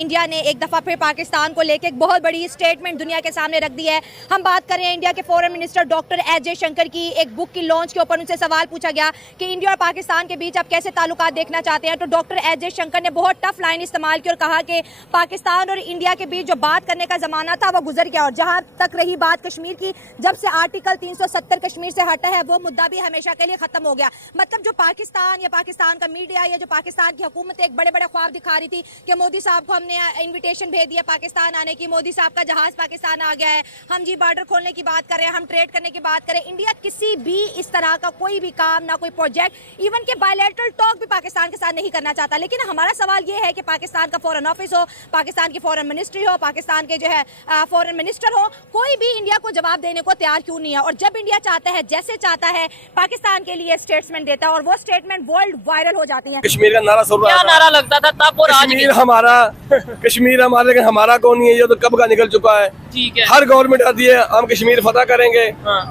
India ने एक दफ़ा फिर पाकिस्तान को लेकर एक बहुत बड़ी स्टेटमेंट दुनिया के सामने रख दी है। हम बात कर रहे हैं इंडिया के foreign minister doctor S Jaishankar की। एक बुक की लॉन्च के ऊपर उनसे सवाल पूछा गया कि इंडिया और पाकिस्तान के बीच आप कैसे ताल्लुकात देखना चाहते हैं, तो डॉक्टर एस जयशंकर ने बहुत टफ लाइन इस्तेमाल की और कहा कि पाकिस्तान और इंडिया के बीच जो बात करने का ज़माना था वो गुजर गया। और जहाँ तक रही बात कश्मीर की, जब से आर्टिकल 370 कश्मीर से हटा है वो मुद्दा भी हमेशा के लिए ख़त्म हो गया। मतलब जो पाकिस्तान या पाकिस्तान का मीडिया या जो पाकिस्तान की हुकूमत एक बड़े बड़े ख्वाब दिखा रही थी कि मोदी साहब को हमने इन्विटेशन भेज दिया पाकिस्तान आने की, मोदी साहब का जहाज पाकिस्तान आ गया है, हम जी बॉर्डर खोलने की बात कर रहे हैं, हम ट्रेड करने की बात करें। इंडिया किसी भी इस तरह का कोई भी काम, ना कोई प्रोजेक्ट, इवन के बायलैटरल टॉक भी पाकिस्तान के साथ नहीं करना चाहता। लेकिन हमारा सवाल ये है कि पाकिस्तान का फॉरेन ऑफिस हो, पाकिस्तान की फॉरेन मिनिस्ट्री हो, पाकिस्तान के जो है फॉरेन मिनिस्टर हो, कोई भी इंडिया को जवाब देने को तैयार क्यों नहीं है। और जब इंडिया चाहता है, जैसे चाहता है, पाकिस्तान के लिए स्टेटमेंट देता है और वो स्टेटमेंट वर्ल्ड वायरल हो जाती है। कश्मीर का नारा सुन रहा क्या नारा लगता था तब और आज? कश्मीर हमारा, कश्मीर हमारा, लेकिन हमारा कौन नहीं है, ये तो कब का निकल चुका है। ठीक है, हर गवर्नमेंट आती है हम कश्मीर फतह करेंगे,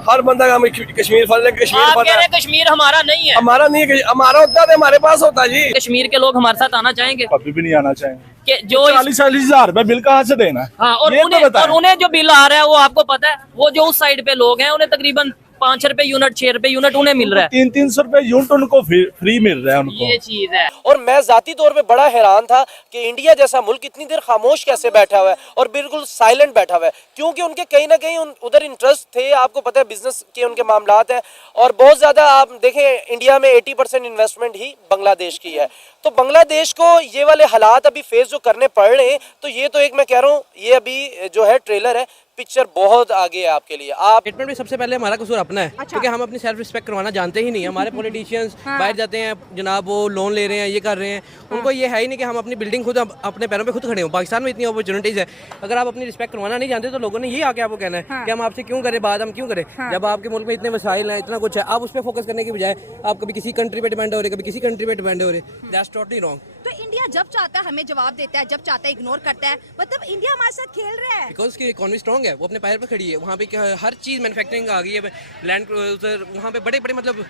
हर बंदा हम कश्मीर फतह लेंगे। कश्मीर आप कह रहे फतह हैं कश्मीर हमारा नहीं है? हमारा नहीं है, हमारा होता है, हमारे पास होता है जी। कश्मीर के लोग हमारे साथ आना चाहेंगे? कभी भी नहीं आना चाहेंगे। कि जो 40,000 रुपए बिल कहाँ से देना है? हाँ, और ये तो बताएं। उन्हें जो बिल आ रहा है वो आपको पता है, वो जो उस साइड पे लोग हैं उन्हें तकरीबन 5 रुपए यूनिट, 6 रुपए यूनिट उन्हें मिल रहा है। 300 रुपए यूनिट उनको फ्री मिल रहा है उनको। ये चीज है। और मैं जाती तौर पे बड़ा हैरान था कि इंडिया जैसा मुल्क इतनी देर खामोश कैसे बैठा हुआ है और बिल्कुल साइलेंट बैठा हुआ है, क्योंकि उनके कहीं ना कहीं उधर इंटरेस्ट थे। आपको पता है बिजनेस के उनके मामलात हैं और बहुत ज़्यादा आप देखें इंडिया में 80% इन्वेस्टमेंट ही बांग्लादेश की है। तो बांग्लादेश को ये वाले हालात अभी फेस जो करने पड़ रहे हैं, तो ये तो एक मैं कह रहा हूँ ये अभी जो है ट्रेलर है, पिक्चर बहुत आगे है आपके लिए। आप स्टेटमेंट में सबसे पहले हमारा कसूर अपना है, क्योंकि हम अपनी सेल्फ रिस्पेक्ट करवाना जानते ही नहीं। हमारे पॉलिटिशियंस बाहर जाते हैं जनाब, वो लोन ले रहे हैं, ये कर रहे हैं, उनको ये है ही नहीं कि हम अपनी बिल्डिंग खुद अपने पैरों पे खुद खड़े हों। पाकिस्तान में इतनी अपॉर्चुनिटीज है, अगर आप अपनी रिस्पेक्ट करवाना नहीं जानते तो लोगों ने ये आके आपको कहना है कि हम आपसे क्यों करें बात, हम क्यों करें। जब आपके मुल्क में इतने वसाइल हैं, इतना कुछ है, आप उस पर फोकस करने की बजाय आप कभी किसी कंट्री पे डिपेंड हो रहे, कभी किसी कंट्री पे डिपेंड हो रहे, दैट्स टोटली रॉन्ग। तो इंडिया जब चाहता है हमें जवाब देता है, जब चाहता है इग्नोर करता है। मतलब इंडिया हमारे साथ खेल रहा है बिकॉज उसकी इकोनॉमी स्ट्रॉन्ग है, वो अपने पैर पे खड़ी है। वहाँ पे हर चीज़ मैन्युफैक्चरिंग आ गई है, लैंड क्रूजर, वहाँ पे बड़े बड़े मतलब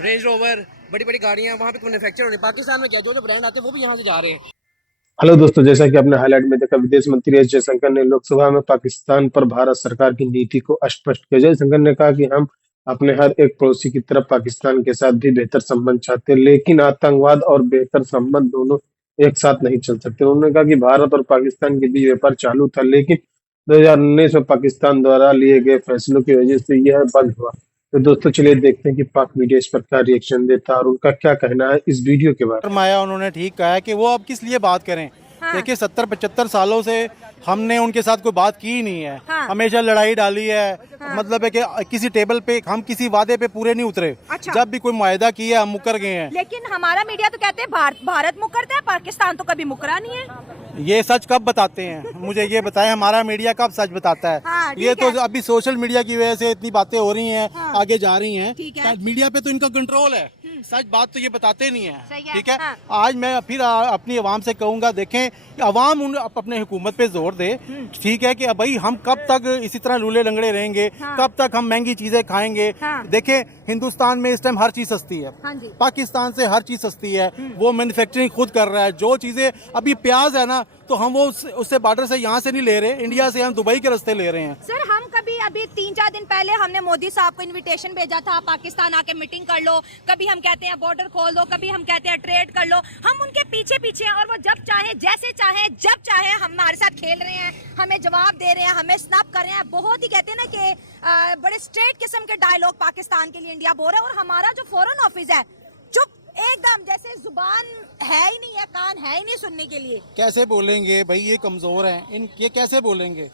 रेंज रोवर, बड़ी बड़ी गाड़ियाँ वहाँ पे मैन्युफैक्चर हो रही है। पाकिस्तान में क्या जो ब्रांड आते हैं वो भी यहाँ से जा रहे हैं। हेलो दोस्तों, जैसा कि आपने हाईलाइट में देखा, विदेश मंत्री एस जयशंकर ने लोकसभा में पाकिस्तान पर भारत सरकार की नीति को स्पष्ट किया। जयशंकर ने कहा कि हम अपने हर एक पड़ोसी की तरफ पाकिस्तान के साथ भी बेहतर संबंध चाहते हैं, लेकिन आतंकवाद और बेहतर संबंध दोनों एक साथ नहीं चल सकते। उन्होंने कहा कि भारत और पाकिस्तान के बीच व्यापार चालू था, लेकिन 2019 में पाकिस्तान द्वारा लिए गए फैसलों की वजह से यह बंद हुआ। तो दोस्तों चलिए देखते हैं कि पाक मीडिया इस पर क्या रिएक्शन देता है और उनका क्या कहना है इस वीडियो के बारे में। फरमाया उन्होंने, ठीक कहा है कि वो अब किस लिए बात करें। देखिए 70-75 सालों से हमने उनके साथ कोई बात की ही नहीं है। हमेशा लड़ाई डाली है। मतलब है कि किसी टेबल पे हम किसी वादे पे पूरे नहीं उतरे। जब भी कोई मुआहदा किया हम मुकर गए हैं। लेकिन हमारा मीडिया तो कहते हैं भारत मुकरता है, पाकिस्तान तो कभी मुकरा नहीं है। ये सच कब बताते हैं, मुझे ये बताएं, हमारा मीडिया कब सच बताता है? ये तो अभी सोशल मीडिया की वजह से इतनी बातें हो रही हैं, आगे जा रही हैं। मीडिया पे तो इनका कंट्रोल है, सच बात तो ये बताते नहीं है। ठीक है, आज मैं फिर अपनी आवाम से कहूँगा, देखें अवाम अपने हुकूमत पे जोर दे। ठीक है कि भाई हम कब तक इसी तरह लूले लंगड़े रहेंगे, कब तक हम महंगी चीजें खाएंगे। देखें हिंदुस्तान में इस टाइम हर चीज सस्ती है, पाकिस्तान से हर चीज सस्ती है, वो मैन्युफैक्चरिंग खुद कर रहा है। जो चीजें अभी प्याज है ना, तो हम वो उससे बॉर्डर से यहाँ से नहीं ले रहे, इंडिया से हम दुबई के रास्ते ले रहे हैं। सर हम कभी अभी 3-4 दिन पहले हमने मोदी साहब को इनविटेशन भेजा था, पाकिस्तान आके मीटिंग कर लो, कभी हम कहते हैं बॉर्डर खोल दो, कभी हम कहते हैं ट्रेड कर लो। हम उनके पीछे पीछे हैं और वो जब चाहे, जैसे चाहे, जब चाहे हमारे साथ खेल रहे हैं, हमें जवाब दे रहे हैं, हमें स्नैप कर रहे हैं। बहुत ही कहते हैं ना कि बड़े स्ट्रेट किस्म के डायलॉग पाकिस्तान के लिए इंडिया बोल रहा है। और हमारा जो फॉरेन ऑफिस है चुप एकदम, जैसे जुबान है ही नहीं है, कान है ही नहीं सुनने के लिए। कैसे बोलेंगे भाई, ये कमजोर हैं, ये कैसे बोलेंगे,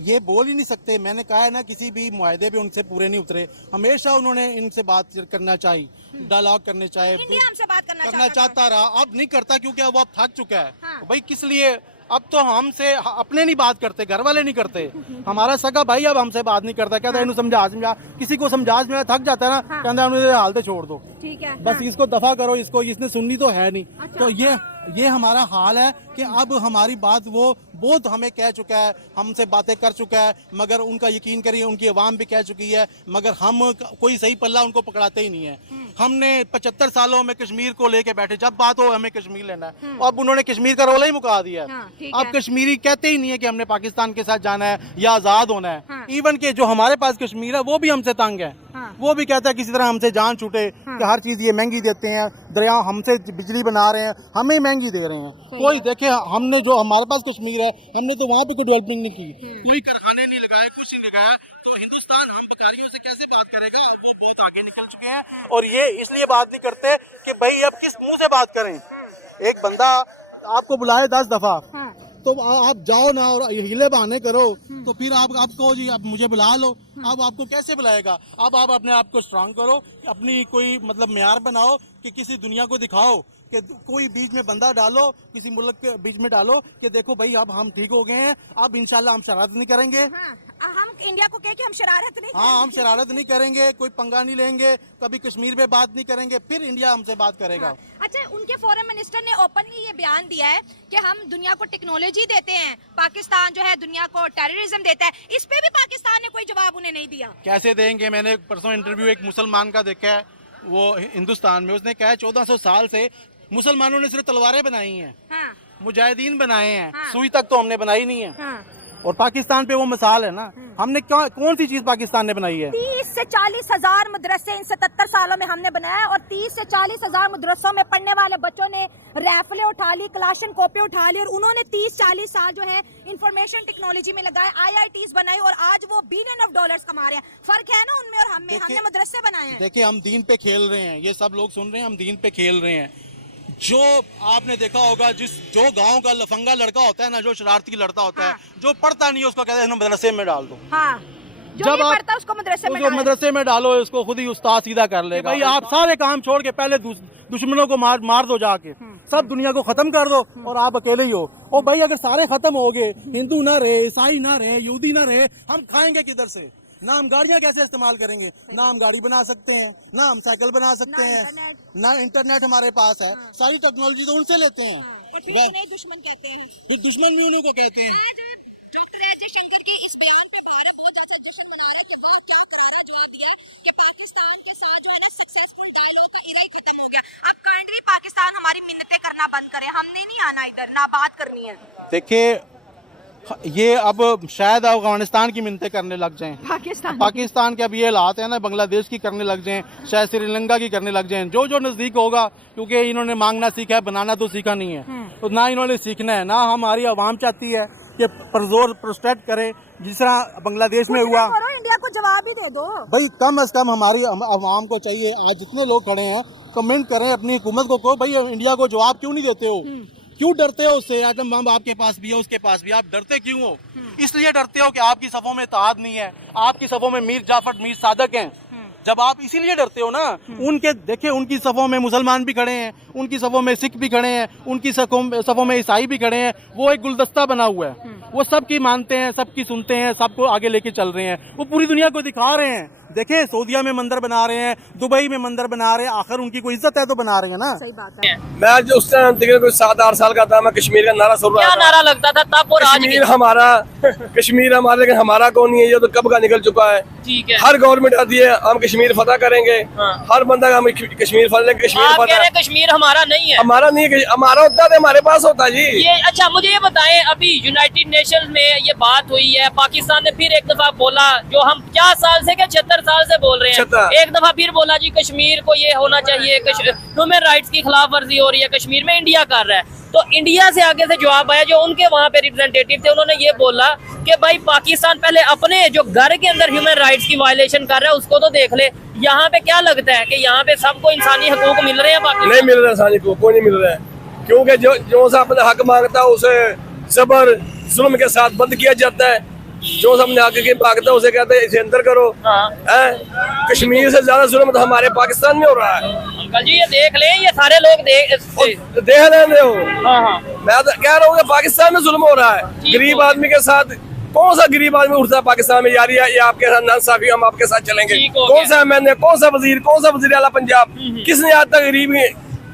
ये बोल ही नहीं सकते। मैंने कहा है ना, किसी भी मुआहदे पे उनसे पूरे नहीं उतरे। हमेशा उन्होंने इनसे बात करना चाहिए, डायलॉग करने चाहे, इंडिया हमसे बात करना चाहता रहा, अब नहीं करता क्योंकि अब आप थक चुका है। भाई किस लिए, अब तो हमसे अपने नहीं बात करते, घर वाले नहीं करते। हमारा सगा भाई अब हमसे बात नहीं करता, कहता है समझा किसी को समझा थक जाता है ना, कहता है उन्हें हालत छोड़ दो, ठीक है, बस इसको दफा करो, इसको इसने सुननी तो है नहीं। तो ये हमारा हाल है कि अब हमारी बात वो बहुत हमें कह चुका है, हमसे बातें कर चुका है, मगर उनका यकीन करिए उनकी आवाम भी कह चुकी है, मगर हम कोई सही पल्ला उनको पकड़ाते ही नहीं है। हमने 75 सालों में कश्मीर को लेके बैठे, जब बात हो हमें कश्मीर लेना है, अब उन्होंने कश्मीर का रोला ही मुका दिया है। अब कश्मीरी कहते ही नहीं है कि हमने पाकिस्तान के साथ जाना है या आज़ाद होना है। इवन के जो हमारे पास कश्मीर है वो भी हमसे तंग है, वो भी कहता है किसी तरह हमसे जान छूटे कि हर चीज़ ये महंगी देते हैं, दरिया हमसे बिजली बना रहे हैं, हमें महंगी दे रहे हैं। कोई देखे, हमने जो हमारे पास कश्मीर है, हमने तो वहाँ पे कोई डेवलपमेंट नहीं की, कोई कारखाने नहीं लगाए, कुछ नहीं लगाया, तो हिंदुस्तान हम बेकारियों से कैसे बात करेगा? वो बहुत आगे निकल चुके हैं और ये इसलिए बात नहीं करते कि भाई अब किस मुंह से बात करें। एक बंदा आपको बुलाए 10 दफा तो आप जाओ ना और हीले बहाने करो, तो फिर आप कहो जी अब मुझे बुला लो, अब आपको कैसे बुलाएगा? अब आप अपने आप को स्ट्रांग करो, अपनी कोई मतलब म्यार बनाओ कि किसी दुनिया को दिखाओ कि कोई बीच में बंदा डालो, किसी मुल्क के बीच में डालो कि देखो भाई अब हम ठीक हो गए हैं, अब इंशाल्लाह हम शरारत नहीं करेंगे। हम इंडिया को कह के हम शरारत नहीं हाँ, हम शरारत नहीं करेंगे, कोई पंगा नहीं लेंगे, कभी कश्मीर पे बात नहीं करेंगे, फिर इंडिया हमसे बात करेगा। अच्छा, उनके फॉरेन मिनिस्टर ने ओपनली ये बयान दिया है कि हम दुनिया को टेक्नोलॉजी देते हैं, पाकिस्तान जो है दुनिया को टेररिज्म देता है। इस पे भी पाकिस्तान ने कोई जवाब उन्हें नहीं दिया। कैसे देंगे? मैंने परसों इंटरव्यू एक मुसलमान का देखा है, वो हिंदुस्तान में, उसने कहा है 1400 साल से मुसलमानों ने सिर्फ तलवारें बनाई हैं, मुजाहिदीन बनाए हैं, सुई तक तो हमने बनाई नहीं है। और पाकिस्तान पे वो मिसाल है ना, हमने कौन सी चीज पाकिस्तान ने बनाई है? 30 से 40 हजार मदरसे इन 77 सालों में हमने बनाया और 30 से 40 हजार मदरसों में पढ़ने वाले बच्चों ने राइफलें उठा ली, क्लाशन कॉपी उठा ली और उन्होंने 30-40 साल जो है इंफॉर्मेशन टेक्नोलॉजी में लगाए, IITs बनाई और आज वो $billions कमा रहे हैं। फर्क है ना उनमें और हमें, हमने मदरसे बनाए हैं। देखिए, हम दीन पे खेल रहे हैं, ये सब लोग सुन रहे हैं, हम दीन पे खेल रहे हैं। जो आपने देखा होगा, जो गांव का लफंगा लड़का होता है ना, जो शरारती लड़का होता है, जो पढ़ता नहीं है, उसको कहते हैं मदरसे में डाल दो। जब आप पढ़ता उसको मदरसे में डालो, इसको खुद ही उस्ताद सीधा कर लेगा। भाई आप सारे काम छोड़ के पहले दुश्मनों को मार दो जाके, सब दुनिया को खत्म कर दो और आप अकेले ही हो। और भाई अगर सारे खत्म हो गए, हिंदू ना रहे, ईसाई ना रहे, यहूदी ना रहे, हम खाएंगे किधर से? ना हम गाड़ियाँ कैसे इस्तेमाल करेंगे? ना हम गाड़ी बना सकते हैं, ना हम साइकिल बना सकते हैं, ना इंटरनेट हमारे पास है, सारी टेक्नोलॉजी तो उनसे लेते हैं। दुश्मन कहते हैं, फिर दुश्मन भी उन्हीं को कहते हैं। डॉक्टर एस जयशंकर की इस बयान पे भारत बहुत ज्यादा जश्न मना रहे थे, वह क्या करारा जवाब दिया है कि पाकिस्तान के साथ जो है ना सक्सेसफुल डायलॉग का इरा ही खत्म हो गया। अब करंटली पाकिस्तान हमारी मिन्नतें करना बंद करे, हमने नहीं आना इधर, ना बात करनी है। देखिए, ये अब शायद अफगानिस्तान की मिन्नतें करने लग जाएं, पाकिस्तान के अब ये हालात है ना, बांग्लादेश की करने लग जाएं, शायद श्रीलंका की करने लग जाएं, जो नजदीक होगा, क्योंकि इन्होंने मांगना सीखा है, बनाना तो सीखा नहीं है। तो ना इन्होंने सीखना है, ना हमारी आवाम चाहती है कि परजोर प्रोटेस्ट करे, जिस तरह बांग्लादेश में हुआ। इंडिया को जवाब ही दे दो भाई, कम अज कम हमारी आवाम को चाहिए, आज जितने लोग खड़े हैं कमेंट करें अपनी हुकूमत को, भाई इंडिया को जवाब क्यों नहीं देते हो? क्यों डरते हो उससे? एटम बम आपके पास भी है, उसके पास भी, आप डरते क्यों हो? इसलिए डरते हो कि आपकी सफों में इत्तेहाद नहीं है, आपकी सफों में मीर जाफर, मीर सादक हैं। जब आप इसीलिए डरते हो ना, उनके देखिए, उनकी सफों में मुसलमान भी खड़े हैं, उनकी सफों में सिख भी खड़े हैं, उनकी सफों में ईसाई भी खड़े हैं, वो एक गुलदस्ता बना हुआ है, वो सबकी मानते हैं, सबकी सुनते हैं, सबको आगे लेके चल रहे हैं, वो पूरी दुनिया को दिखा रहे हैं। देखे, सऊदिया में मंदिर बना रहे हैं, दुबई में मंदिर बना रहे हैं, आखिर उनकी कोई इज्जत है तो बना रहे हैं ना। सही बात है। मैं जो उस टाइम कोई 7-8 साल का था, मैं कश्मीर का नारा सुन रहा था। नारा लगता था तब और आज कश्मीर हमारा, कश्मीर हमारा, लेकिन हमारा कौन नहीं है, ये तो कब का निकल चुका है। ठीक है, हर गवर्नमेंट आती है, हम कश्मीर फतह करेंगे, हर बंदा हम कश्मीर फतह लेंगे। कश्मीर हमारा नहीं है, हमारा नहीं है, हमारा होता है, हमारे पास होता है जी। ये अच्छा, मुझे ये बताएं, अभी यूनाइटेड नेशन में ये बात हुई है, पाकिस्तान ने फिर एक दफा बोला, जो हम 50 साल से क्या 76 साल से बोल रहे हैं, एक दफा फिर बोला जी कश्मीर को ये होना चाहिए, ह्यूमन राइट्स की खिलाफ वर्जी हो रही है कश्मीर में, इंडिया कर रहा है। तो इंडिया से आगे से जवाब आया, जो उनके वहाँ पे रिप्रेजेंटेटिव थे, उन्होंने ये बोला कि भाई पाकिस्तान पहले अपने जो घर के अंदर ह्यूमन राइट्स की वायलेशन कर रहा है उसको तो देख ले। यहाँ पे क्या लगता है कि यहाँ पे सबको इंसानी हकूक मिल रहे हैं? पाकिस्तान नहीं मिल रहा, इंसानी हकूक कोई नहीं मिल रहा है, क्योंकि जो सा अपना हक मांगता है उसे जबर जुल्म के साथ बंद किया जाता है, जो हमने आगे के भागता है उसे कहते हैं इसे अंदर करो। कश्मीर से ज्यादा जुल्म तो हमारे पाकिस्तान में हो रहा है। अंकल जी ये देख ले, ये सारे लोग देख रहे हो। मैं तो कह रहा हूँ पाकिस्तान में जुल्म हो रहा है, गरीब आदमी के साथ। कौन सा गरीब आदमी उठता है पाकिस्तान में, यार ये आपके साथ नांसाफी, हम आपके साथ चलेंगे? कौन सा MNA, कौन सा वजीर, कौन सा वजीर आला पंजाब, किसने आज तक गरीब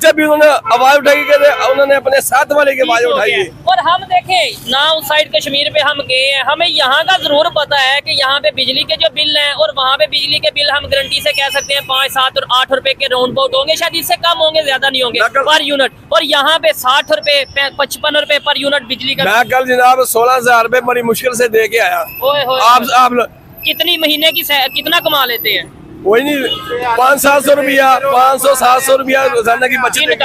जब भी उन्होंने आवाज उठाई उन्होंने अपने साथ वाले की आवाज उठाई है। और हम देखें ना उस साइड कश्मीर पे हम गए हैं, हमें यहाँ का जरूर पता है कि यहाँ पे बिजली के जो बिल हैं और वहाँ पे बिजली के बिल हम गारंटी से कह सकते हैं 5, 7 और 8 रुपए के राउंड अबाउट होंगे, शायद इससे कम होंगे, ज्यादा नहीं होंगे पर यूनिट। और यहाँ पे 60 रुपए 55 रुपए पर यूनिट बिजली का। मैं कल जनाब 16,000 रुपए बड़ी मुश्किल से दे के आया। आप कितनी महीने की कितना कमा लेते हैं? वही नहीं 500-700 रुपया 500-700 रुपया रोजाना की बचत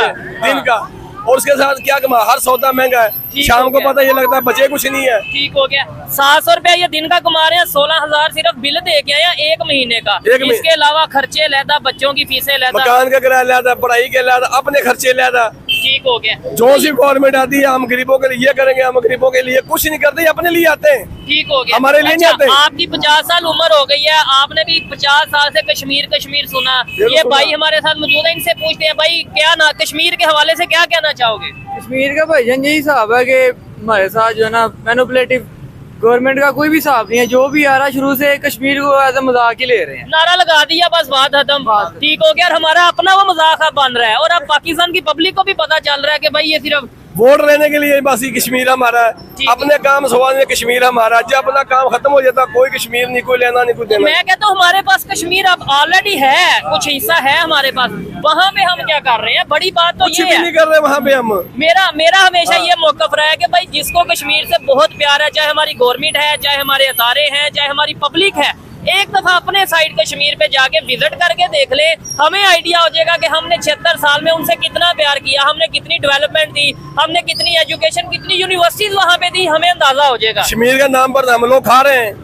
दिन का। और उसके साथ क्या कमा, हर सौदा महंगा है, शाम को पता ये लगता है बचे कुछ नहीं है। ठीक हो गया। 700 रुपया ये दिन का कमा रहे हैं, 16,000 सिर्फ बिल दे के आया 1 महीने का। इसके अलावा खर्चे लेता, बच्चों की फीसें लेता, मकान का किराया लेता, पढ़ाई के लेता, अपने खर्चे लेता। ठीक हो गया। जो सी गवर्नमेंट आती है हम गरीबों के लिए करेंगे, हम गरीबों के लिए कुछ नहीं करते, अपने लिए आते हैं। ठीक हो गया। हमारे लिए नहीं आते। आपकी 50 साल उम्र हो गई है, आपने भी 50 साल से कश्मीर सुना। ये भाई हमारे साथ मौजूद है, इनसे पूछते हैं भाई क्या ना कश्मीर के हवाले से क्या कहना चाहोगे? कश्मीर का भाईजान यही हिसाब है कि हमारे साथ जो है ना मैनिपुलेटिव गवर्नमेंट का कोई भी हिसाब नहीं है, जो भी आ रहा शुरू से कश्मीर को एज मजाक ही ले रहे हैं। नारा लगा दिया बस बात खत्म। ठीक हो गया। और हमारा अपना वो मजाक बन रहा है और अब पाकिस्तान की पब्लिक को भी पता चल रहा है कि भाई ये सिर्फ वोट लेने के लिए बस ही कश्मीर हमारा है, अपने काम सवाल कश्मीर हमारा। जब अपना काम खत्म हो जाता कोई कश्मीर नहीं, कोई लेना नहीं, कोई देना। मैं कहता हूँ हमारे पास कश्मीर अब ऑलरेडी है, कुछ हिस्सा है हमारे पास, वहाँ पे हम क्या कर रहे हैं? बड़ी बात तो कुछ ये भी है नहीं कर रहे वहाँ पे हम। मेरा हमेशा ये मौकफ रहा है कि भाई जिसको कश्मीर से बहुत प्यार है, चाहे हमारी गवर्नमेंट है, चाहे हमारे अदारे हैं, चाहे हमारी पब्लिक है, एक दफा अपने साइड कश्मीर पे जाके विजिट करके देख ले, हमें आइडिया हो जाएगा कि हमने 76 साल में उनसे कितना प्यार किया, हमने कितनी डेवलपमेंट दी, हमने कितनी एजुकेशन, कितनी यूनिवर्सिटीज वहाँ पे दी, हमें अंदाजा हो जाएगा। कश्मीर के नाम पर हम लोग खा रहे हैं,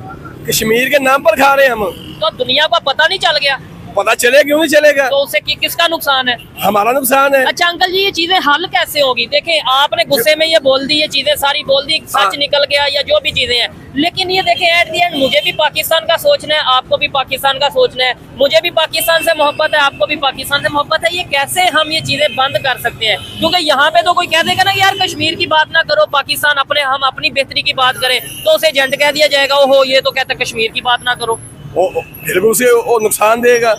कश्मीर के नाम पर खा रहे हैं हम। तो दुनिया को पता नहीं चल गया? पता चले क्यों नहीं चलेगा? तो उससे किसका नुकसान है? हमारा नुकसान है। अच्छा अंकल जी, ये चीजें हल कैसे होगी? देखें आपने गुस्से में ये बोल दी, ये चीजें सारी बोल दी, सच निकल गया या जो भी चीजें हैं, लेकिन ये देखें एट दी एंड मुझे भी पाकिस्तान का सोचना है, आपको भी पाकिस्तान का सोचना है, मुझे भी पाकिस्तान से मोहब्बत है, आपको भी पाकिस्तान से मोहब्बत है। ये कैसे हम ये चीजें बंद कर सकते हैं? क्योंकि यहाँ पे तो कोई कह देगा ना यार कश्मीर की बात ना करो, पाकिस्तान हम अपनी बेहतरी की बात करें, तो उसे एजेंट कह दिया जाएगा ओहो ये तो कहते कश्मीर की बात ना करो। फिर उसे नुकसान देगा।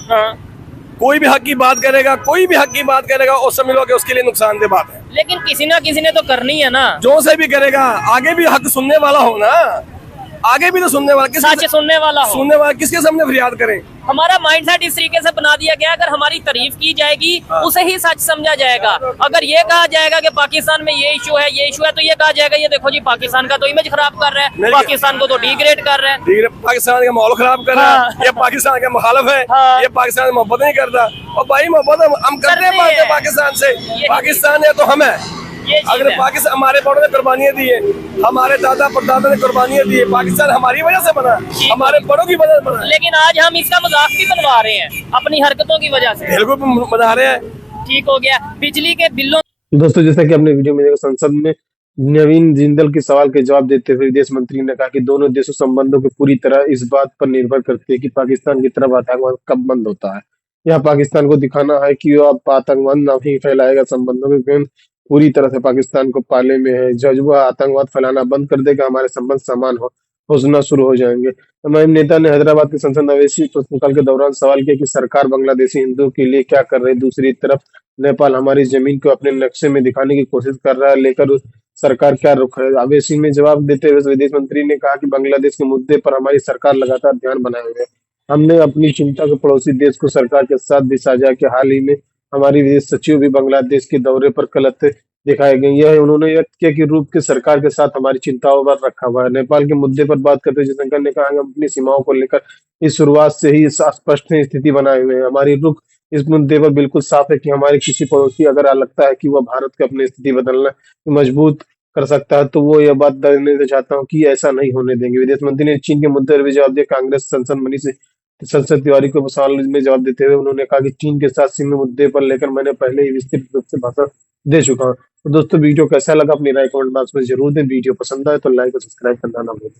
कोई भी हक की बात करेगा, कोई भी हक की बात करेगा और समझ लो कि उसके लिए नुकसानदेह बात है। लेकिन किसी ना किसी ने तो करनी है ना। जो से भी करेगा, आगे भी हक सुनने वाला हो ना, आगे भी तो सुनने वाला, सच सुनने वाला हो। सुनने वाला किसके सामने फरियाद करें? हमारा माइंडसेट इस तरीके से बना दिया गया, अगर हमारी तारीफ की जाएगी उसे ही सच समझा जाएगा। अगर ये कहा जाएगा कि पाकिस्तान में ये इशू है, ये इशू है, तो ये कहा जाएगा ये देखो जी पाकिस्तान का तो इमेज खराब कर रहा है, पाकिस्तान को तो डिग्रेड कर रहा है, पाकिस्तान का माहौल खराब कर रहा है, ये पाकिस्तान का मुखालिफ है, ये पाकिस्तान से मोहब्बत नहीं करता। और भाई मोहब्बत हम करते हैं पाकिस्तान से, पाकिस्तान है तो हम है। अगर पाकिस्तान हमारे बड़ों ने कुर्बानियां दी है, हमारे दादा परदादा ने कुर्बानियां दी है, पाकिस्तान हमारी वजह से बना, हमारे बड़ों की वजह से बना। लेकिन आज हम इसका मजाक भी बनवा रहे हैं अपनी हरकतों की वजह से। बिल्कुल बना रहे हैं। ठीक हो गया। बिजली के बिलों दोस्तों, जैसा कि आपने वीडियो में देखा, संसद में नवीन जिंदल के सवाल के जवाब देते हुए विदेश मंत्री ने कहा कि दोनों देशों संबंधों के पूरी तरह इस बात पर निर्भर करते हैं कि पाकिस्तान की तरफ आतंकवाद कब बंद होता है। यह पाकिस्तान को दिखाना है कि वह अब आतंकवाद न ही फैलाएगा, संबंधों के केंद्र पूरी तरह से पाकिस्तान को पाले में है। जब वह आतंकवाद फैलाना बंद कर देगा, हमारे संबंध समान होना शुरू हो जाएंगे। तमाम नेता ने हैदराबाद के संसद नवेशी प्रश्नकाल के दौरान सवाल किया कि सरकार बांग्लादेशी हिंदुओं के लिए क्या कर रही है। दूसरी तरफ नेपाल हमारी जमीन को अपने नक्शे में दिखाने की कोशिश कर रहा है, लेकर सरकार क्या रुख है। अवेशी में जवाब देते हुए विदेश मंत्री ने कहा कि बांग्लादेश के मुद्दे पर हमारी सरकार लगातार ध्यान बनाए हुए है। हमने अपनी चिंता को पड़ोसी देश को सरकार के साथ भी साझा किया। हाल ही में हमारी विदेश सचिव भी बांग्लादेश के दौरे पर कलत दिखाए गए। यह उन्होंने व्यक्त किया कि रूप के सरकार के साथ हमारी चिंताओं पर रखा हुआ है। नेपाल के मुद्दे पर बात करते हुए जयशंकर ने कहा कि हम अपनी सीमाओं को लेकर इस शुरुआत से ही स्पष्ट स्थिति बनाए हुए हैं। हमारी रुख इस मुद्दे पर बिल्कुल साफ है कि हमारे किसी पड़ोसी अगर लगता है कि वह भारत को अपनी स्थिति बदलना मजबूत कर सकता है, तो वो यह बात देने से चाहता हूँ कि ऐसा नहीं होने देंगे। विदेश मंत्री ने चीन के मुद्दे पर भी जवाब दिया। कांग्रेस सांसद मनीष तिवारी को सवाल में जवाब देते हुए उन्होंने कहा कि चीन के साथ सीमा मुद्दे पर लेकर मैंने पहले ही विस्तृत रूप से भाषण दे चुका हूँ। तो दोस्तों, वीडियो कैसा लगा अपनी राय कमेंट बॉक्स में जरूर दें। वीडियो पसंद आए तो लाइक और सब्सक्राइब करना ना भूलें।